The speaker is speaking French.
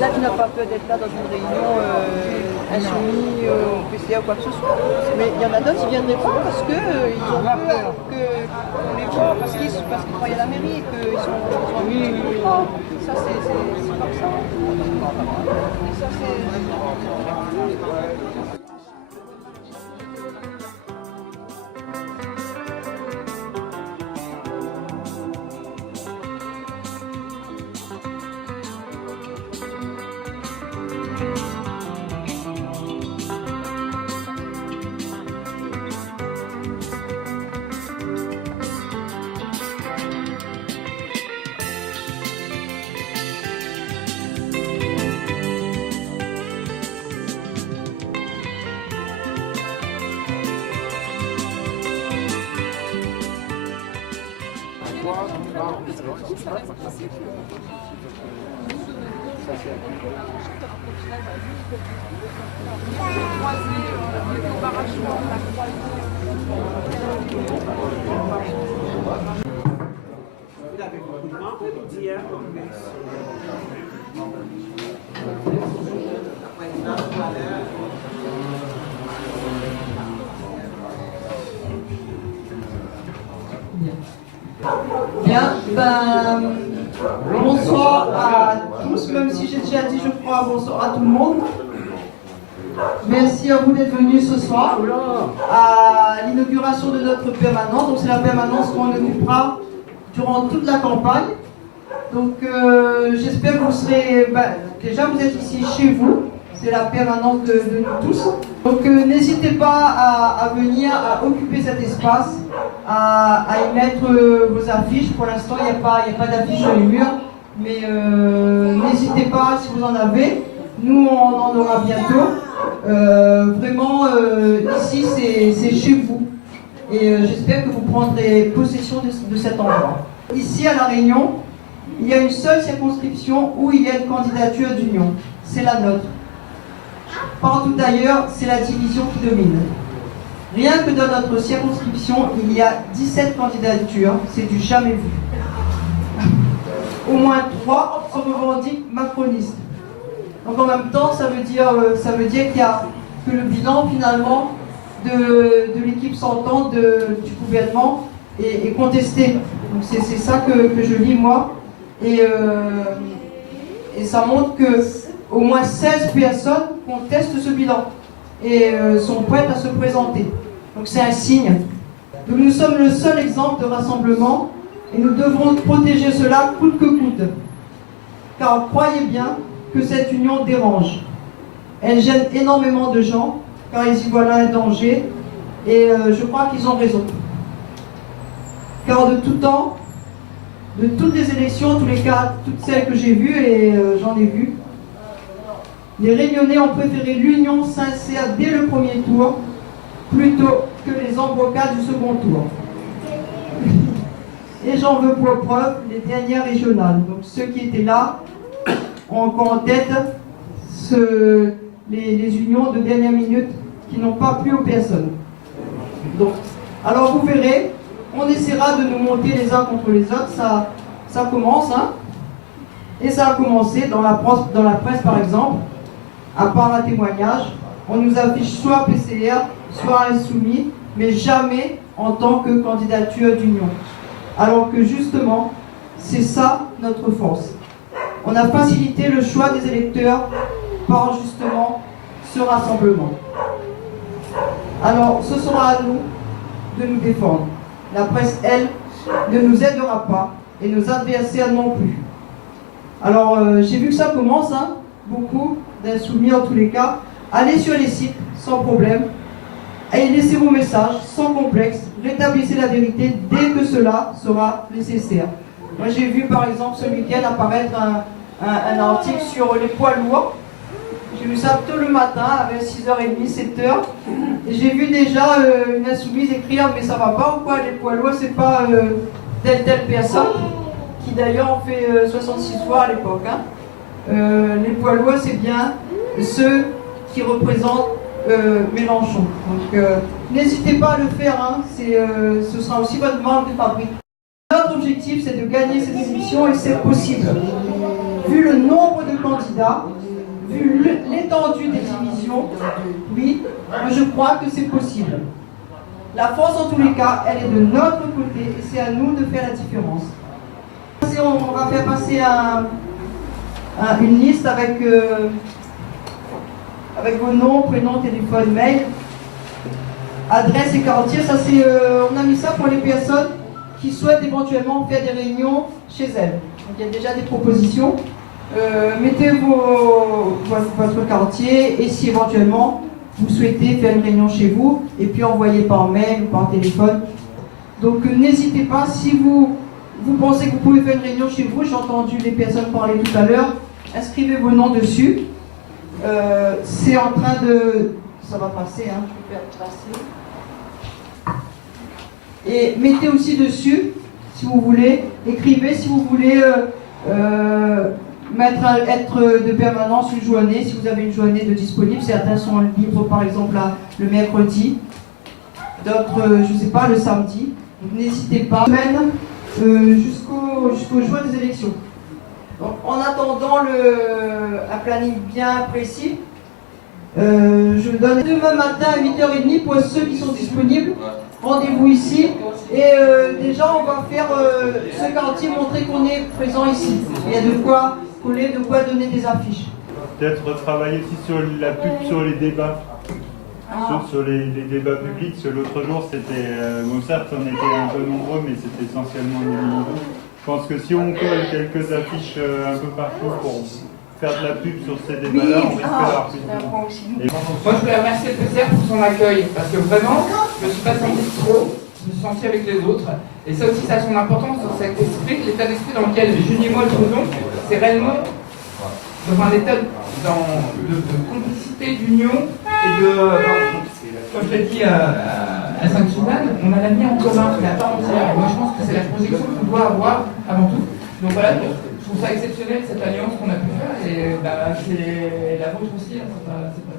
Là, tu n'as pas peur d'être là dans une réunion insoumis au PCA ou quoi que ce soit. Mais il y en a d'autres qui viendraient pas parce qu'ils ont peur qu'on les voit, parce qu'ils croient à la mairie et qu'ils sont en contrat. Ça, c'est comme ça. Et ça, c'est... Bien, bonsoir à tous, même si j'ai déjà dit, je crois, bonsoir à tout le monde. Merci à vous d'être venus ce soir à l'inauguration de notre permanence. Donc c'est la permanence qu'on occupera durant toute la campagne. Donc j'espère que vous serez... déjà vous êtes ici chez vous, c'est la permanence de nous tous. Donc n'hésitez pas à venir, à occuper cet espace, à y mettre vos affiches. Pour l'instant il n'y a pas d'affiches sur les murs, mais n'hésitez pas si vous en avez. Nous on en aura bientôt. Vraiment ici c'est chez vous. Et j'espère que vous prendrez possession de cet endroit. Ici à La Réunion, il y a une seule circonscription où il y a une candidature d'union. C'est la nôtre. Partout ailleurs, c'est la division qui domine. Rien que dans notre circonscription, il y a 17 candidatures. C'est du jamais vu. Au moins 3 se revendiquent macronistes. Donc en même temps, ça veut dire que le bilan finalement de l'équipe sortante du gouvernement est contesté. Donc c'est ça que je lis moi. Et ça montre que au moins 16 personnes contestent ce bilan et sont prêtes à se présenter. Donc c'est un signe. Donc nous sommes le seul exemple de rassemblement et nous devrons protéger cela coûte que coûte. Car croyez bien que cette union dérange. Elle gêne énormément de gens car ils y voient là un danger et je crois qu'ils ont raison. Car de tout temps, de toutes les élections, en tous les cas, toutes celles que j'ai vues et j'en ai vu, les Réunionnais ont préféré l'union sincère dès le premier tour plutôt que les embrocages du second tour. Et j'en veux pour preuve les dernières régionales. Donc ceux qui étaient là ont encore en tête les unions de dernière minute qui n'ont pas plu aux personnes. Donc, alors vous verrez, on essaiera de nous monter les uns contre les autres, ça commence, hein. Et ça a commencé dans la presse par exemple, à part un témoignage, on nous affiche soit PCR, soit insoumis, mais jamais en tant que candidature d'union. Alors que justement, c'est ça notre force. On a facilité le choix des électeurs par justement ce rassemblement. Alors, ce sera à nous de nous défendre. La presse, elle, ne nous aidera pas et nos adversaires non plus. Alors, j'ai vu que ça commence, hein, beaucoup d'insoumis en tous les cas. Allez sur les sites sans problème et laissez vos messages sans complexe. Rétablissez la vérité dès que cela sera nécessaire. Moi, j'ai vu par exemple ce week-end apparaître un article sur les poids lourds. J'ai vu ça tôt le matin, à 6h30, 7h. Et j'ai vu déjà une insoumise écrire « Mais ça va pas ou quoi, les poids lourds, c'est pas telle personne » qui d'ailleurs ont fait 66 fois à l'époque. Hein. Les poids lourds, c'est bien ceux qui représentent Mélenchon. Donc n'hésitez pas à le faire, hein. Ce sera aussi votre marque de fabrique. objectif, c'est de gagner cette élection et c'est possible. Vu le nombre de candidats, vu l'étendue des divisions, oui, je crois que c'est possible. La force, en tous les cas, elle est de notre côté et c'est à nous de faire la différence. On va faire passer une liste avec vos noms, prénoms, téléphone, mail, adresse et quartier. Ça, on a mis ça pour les personnes qui souhaitent éventuellement faire des réunions chez elles. Donc, il y a déjà des propositions. Mettez votre quartier et si éventuellement vous souhaitez faire une réunion chez vous et puis envoyez par mail ou par téléphone. Donc n'hésitez pas, si vous pensez que vous pouvez faire une réunion chez vous, j'ai entendu les personnes parler tout à l'heure, inscrivez vos noms dessus. C'est en train de... ça va passer, hein, je vais faire passer. Et mettez aussi dessus, si vous voulez, écrivez si vous voulez être de permanence une journée, si vous avez une journée de disponible. Certains sont libres par exemple le mercredi, d'autres, je ne sais pas, le samedi. Donc n'hésitez pas, semaine jusqu'au jour des élections. Donc, en attendant un planning bien précis, je vous donne demain matin à 8h30 pour ceux qui sont disponibles. Rendez-vous ici et déjà on va faire ce quartier, montrer qu'on est présent ici. Il y a de quoi coller, de quoi donner des affiches. Peut-être travailler aussi sur la pub, sur les débats. Sur les débats publics. L'autre jour, c'était, bon, certes on était un peu nombreux, mais c'était essentiellement des minimums. Je pense que si on colle quelques affiches un peu partout pour faire de la pub sur ces débats-là, on risque d'avoir plus de monde. Moi, je voulais remercier le PCR pour son accueil, parce que vraiment, je ne me suis pas senti trop, je me suis senti avec les autres. Et ça aussi, ça a son importance dans cet esprit, l'état d'esprit dans lequel Julie et moi le faisons, c'est réellement dans un état de complicité, d'union, et de, comme je l'ai dit à Sainte-Suzanne, on a l'avenir en commun, mais à part entière. Et moi, je pense que c'est la projection qu'on doit avoir avant tout. Donc voilà, je trouve ça exceptionnel cette alliance qu'on a pu faire, et bah, c'est la vôtre aussi, hein, c'est pas